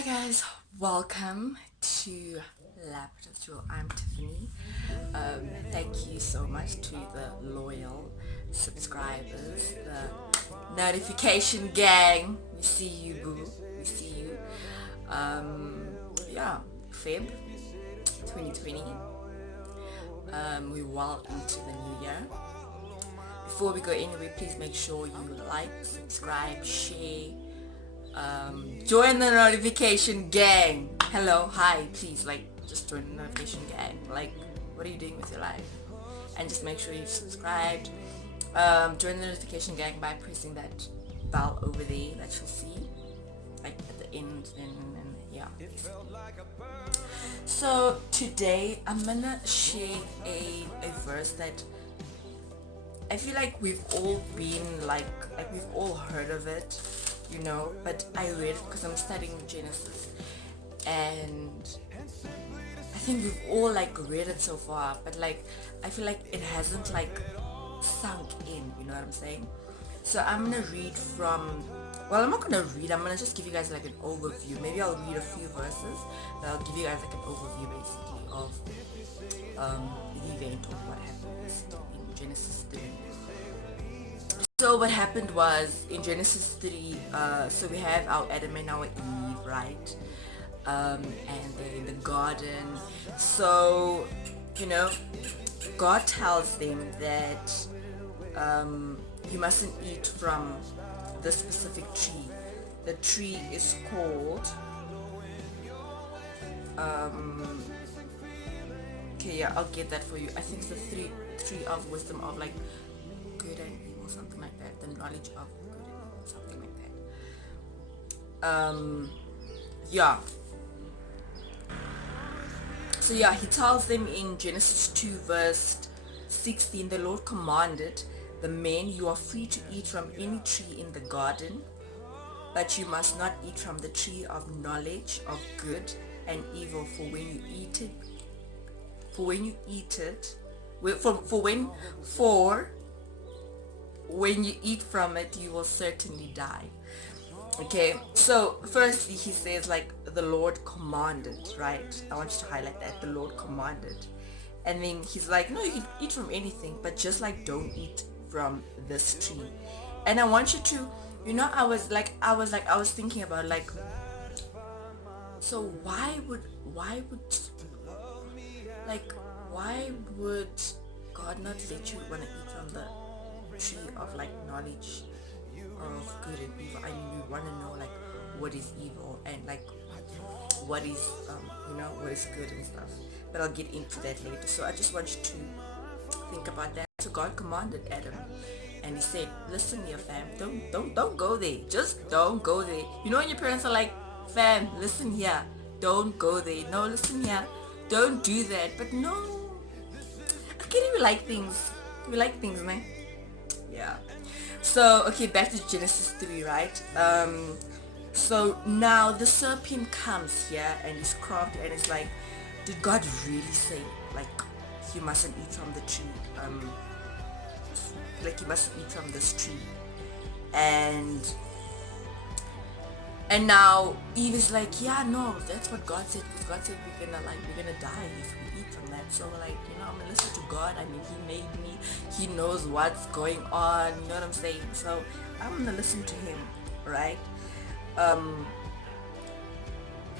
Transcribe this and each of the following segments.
Hi guys, welcome to Lab with Jewel. I'm Tiffany. Thank you so much to the loyal subscribers, the notification gang. We see you, boo. We see you. Yeah, Feb 2020. We're well into the new year. Before we go anywhere, please make sure you like, subscribe, share. Join the notification gang. Hello, hi, please, just join the notification gang. What are you doing with your life? And just make sure you've subscribed. Join the notification gang by pressing that bell over there that you'll see, at the end, and yeah. So today I'm gonna share a verse that I feel like we've all been we've all heard of it, but I read it because I'm studying Genesis, and I think we've all read it so far, but I feel like it hasn't sunk in, you know what I'm saying? So I'm gonna read from, well, I'm not gonna read, I'm gonna just give you guys an overview. Maybe I'll read a few verses, but I'll give you guys an overview basically of the event or what happened basically in Genesis 3. So what happened was in Genesis 3, so we have our Adam and our Eve, right? And they're in the garden. So, God tells them that you mustn't eat from the specific tree. The tree is called, okay, yeah, I'll get that for you. I think it's the tree of wisdom of good and evil, something like that. The knowledge of good and evil, something like that. Yeah. So yeah, he tells them in Genesis 2 verse 16, the Lord commanded the men, you are free to eat from any tree in the garden, but you must not eat from the tree of knowledge of good and evil, for when you eat from it, you will certainly die. Okay, so firstly he says the Lord commanded, right? I want you to highlight that, the Lord commanded. And then he's like, no, you can eat from anything, but just don't eat from this tree. And I want you to, I was thinking about so why would God not let you want to eat from the tree of knowledge of good and evil? I mean, we want to know what is evil and what is what is good and stuff, but I'll get into that later. So I just want you to think about that. So God commanded Adam, and he said, listen here, fam, don't go there, just don't go there. When your parents are like, fam, listen here, don't go there, no, listen here, don't do that. But no, I can't even we like things, man. Yeah. So okay, back to Genesis 3, right? So now the serpent comes here and he's crafty, and it's like, did God really say you mustn't eat from the tree? You mustn't eat from this tree. And now Eve is like, yeah, no, that's what God said, because God said we're gonna die if we eat from that. So I'm gonna listen to God. I mean, he made me, he knows what's going on, you know what I'm saying? So I'm gonna listen to him, right?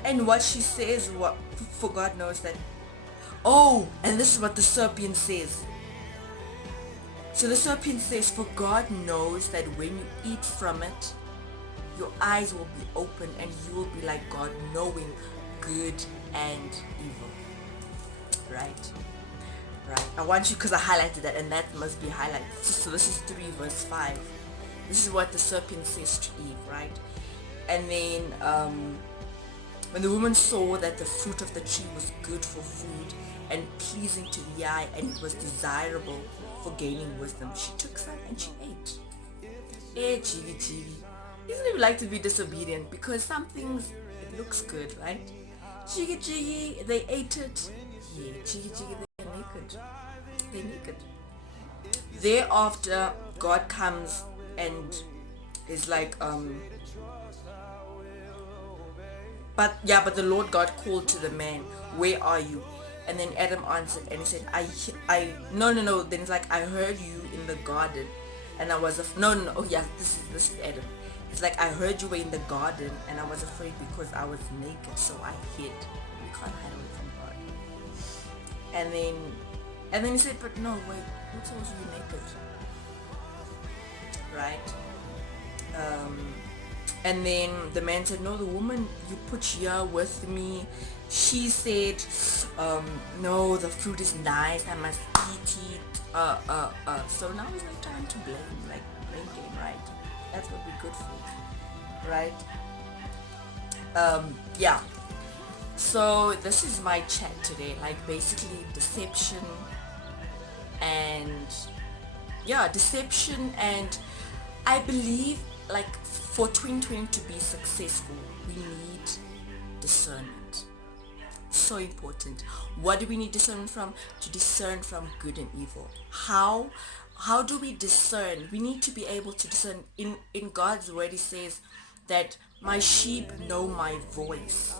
And what she says, for God knows that, and this is what the serpent says. So the serpent says, for God knows that when you eat from it, your eyes will be open and you will be like God, knowing good and evil. Right? I want you, because I highlighted that, and that must be highlighted. So this is 3 verse 5. This is what the serpent says to Eve, right? And then when the woman saw that the fruit of the tree was good for food and pleasing to the eye, and it was desirable for gaining wisdom, she took some and she ate. Chigi. Isn't it like to be disobedient? Because some things, it looks good, right? Chigi, they ate it. Yeah, chigi, they're naked. Thereafter, God comes and is like, but the Lord God called to the man, where are you? And then Adam answered and he said, no. Then it's like, I heard you in the garden, and I was no. Oh yeah, this is Adam. It's like, I heard you were in the garden, and I was afraid because I was naked, so I hid. We can't hide away from God. And then he said, but no, wait, who told you you're naked? Right? And then the man said, no, the woman you put here with me, she said, no, the fruit is nice, I must eat it. So now it's like time to blame game, right? That's what we're good for, right? Yeah. So this is my chat today, like basically deception and I believe like for 2020 to be successful, we need discernment. So important. What do we need discernment from? To discern from good and evil. How do we discern? We need to be able to discern. In God's word, he says that my sheep know my voice.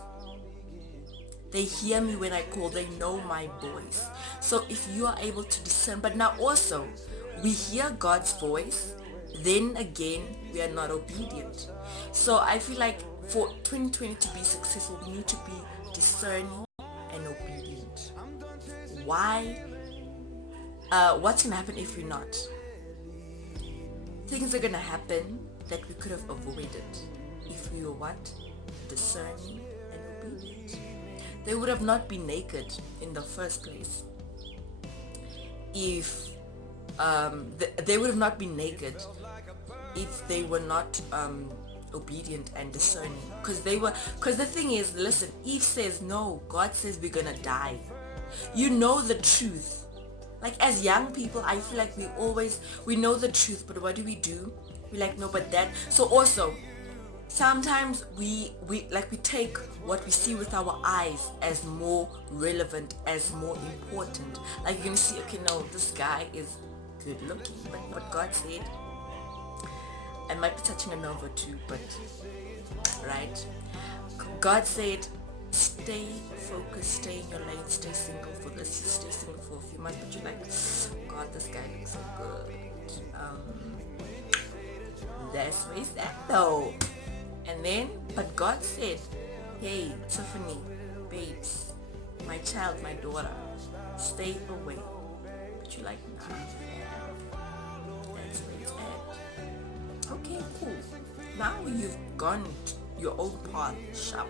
They hear me when I call, they know my voice. So if you are able to discern, but now also we hear God's voice, then again we are not obedient. So I feel like for 2020 to be successful, we need to be discerning and obedient. Why? What's gonna happen if we're not? Things are gonna happen that we could have avoided if we were what? Discerning and obedient. They would have not been naked in the first place. If they would have not been naked if they were not obedient and discerning. Because the thing is, listen, Eve says no, God says we're gonna die. You know the truth. Like as young people, I feel like we know the truth, but what do? We're like, no, but that. So also, sometimes we take what we see with our eyes as more relevant, as more important. Like you're gonna see, okay, no, this guy is good looking, but what God said, I might be touching a nerve or two, but right, God said, stay focused, stay in your lane, stay single for this, stay single for a few months, but you're like, God, this guy looks so good. That's where it's at though. And then, but God said, hey, Tiffany, babes, my child, my daughter, stay away. But you're like, nah, that's where it's at. Okay, cool. Now you've gone your own path, sharp.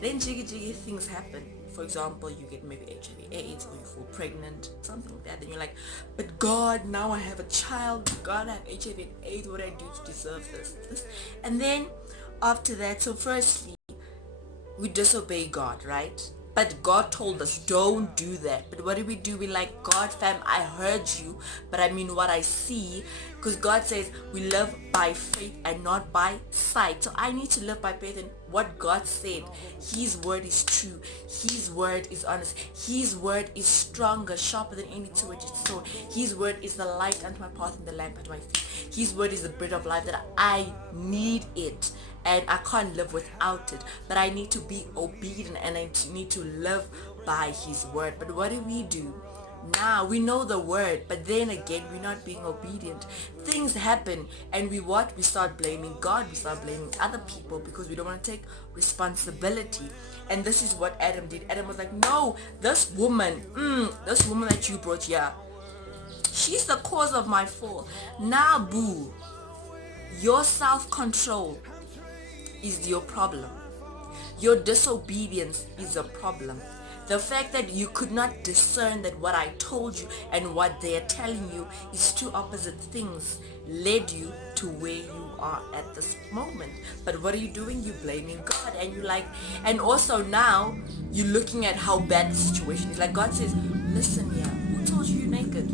Then jiggy things happen. For example, you get maybe HIV/AIDS, or you fall pregnant, something like that. Then you're like, but God, now I have a child. God, I have HIV/AIDS. What do I do to deserve this? And then after that, so firstly, we disobey God, right? But God told us, don't do that. But what do? We're like, God, fam, I heard you, but I mean what I see. Because God says we live by faith and not by sight. So I need to live by faith in what God said. His word is true. His word is honest. His word is stronger, sharper than any two-edged sword. His word is the light unto my path and the lamp unto my feet. His word is the bread of life, that I need it. And I can't live without it, but I need to be obedient and I need to live by his word. But what do? Now we know the word, but then again we're not being obedient. Things happen and we start blaming God, we start blaming other people because we don't want to take responsibility. And this is what Adam did. Adam was like, no, this woman that you brought here, she's the cause of my fall. Now boo, your self-control is your problem. Your disobedience is a problem. The fact that you could not discern that what I told you and what they are telling you is two opposite things led you to where you are at this moment. But what are you doing? You're blaming God, and you're like, and also now you're looking at how bad the situation is. Like God says, listen here, who told you you're naked?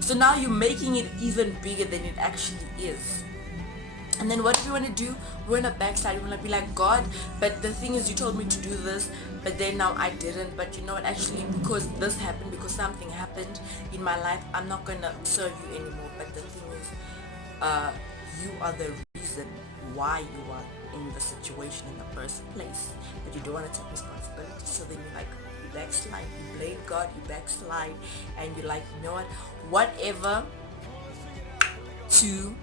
So now you're making it even bigger than it actually is. And then what do we want to do? We're in a backside. We want to be like, God, but the thing is, you told me to do this, but then now I didn't. But you know what, actually, because this happened, because something happened in my life, I'm not going to serve you anymore. But the thing is, you are the reason reason why you are in the situation in the first place, but you don't want to take responsibility. So then you like, you backslide, you blame God, you backslide, and you're like, you know what, whatever, to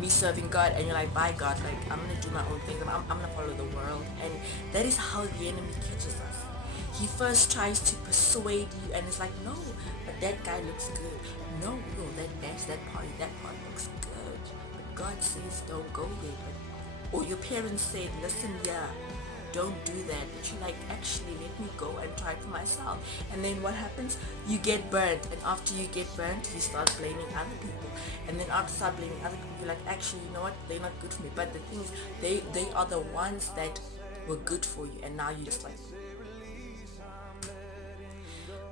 me serving God. And you're like, bye God, like I'm gonna do my own thing, I'm gonna follow the world. And that is how the enemy catches us. He first tries to persuade you, and it's like, no, but that guy looks good, no, that dance, that part looks good, but God says don't go there. But, or your parents said, listen, yeah, don't do that, but you're like, actually let me go and try it for myself. And then what happens? You get burnt, and after you get burnt, you start blaming other people. And then after start blaming other people, you're like, actually, you know what, they're not good for me. But the thing is, they are the ones that were good for you, and now you're just like,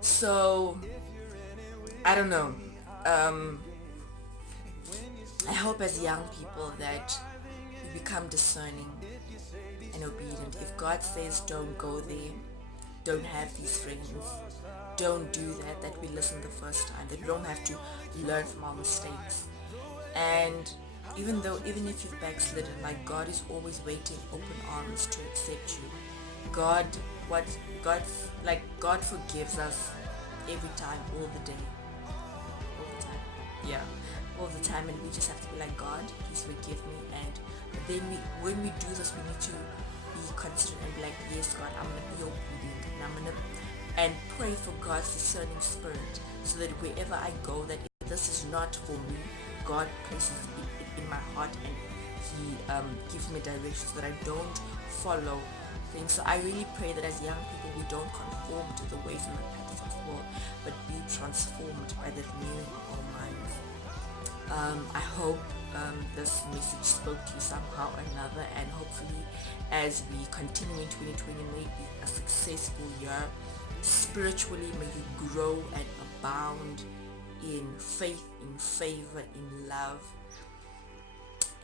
so I don't know. I hope as young people that we become discerning and obedient. If God says don't go there, don't have these friends, don't do that we listen the first time, that we don't have to learn from our mistakes. And even if you've backslidden, like, God is always waiting open arms to accept you. God, what God forgives us every time, all the day, all the time, yeah, all the time. And we just have to be like, God, please forgive me. And then when we do this, we need to be considerate and be like, yes God, I'm gonna be obedient, and I'm gonna and pray for God's discerning spirit, so that wherever I go, that if this is not for me, God places it in my heart, and he gives me direction, so that I don't follow things. So I really pray that as young people, we don't conform to the ways and the patterns of the world, but be transformed by the renewing of our minds. I hope this message spoke to you somehow or another, and hopefully as we continue in 2020, may it be a successful year. Spiritually, may you grow and abound in faith, in favor, in love.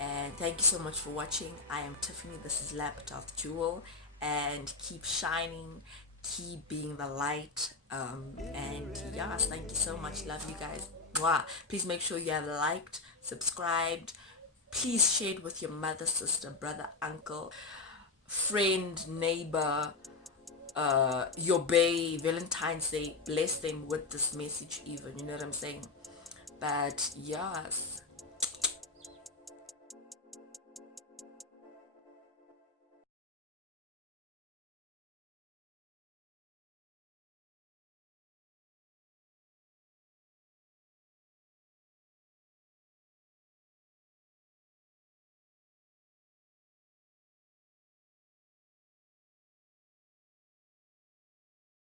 And thank you so much for watching. I am Tiffany, this is Laptop Jewel, and keep shining, keep being the light. And yes, thank you so much, love you guys. Mwah. Please make sure you have liked, subscribed, please share it with your mother, sister, brother, uncle, friend, neighbor, your bae, Valentine's Day. Bless them with this message even, you know what I'm saying? But yes,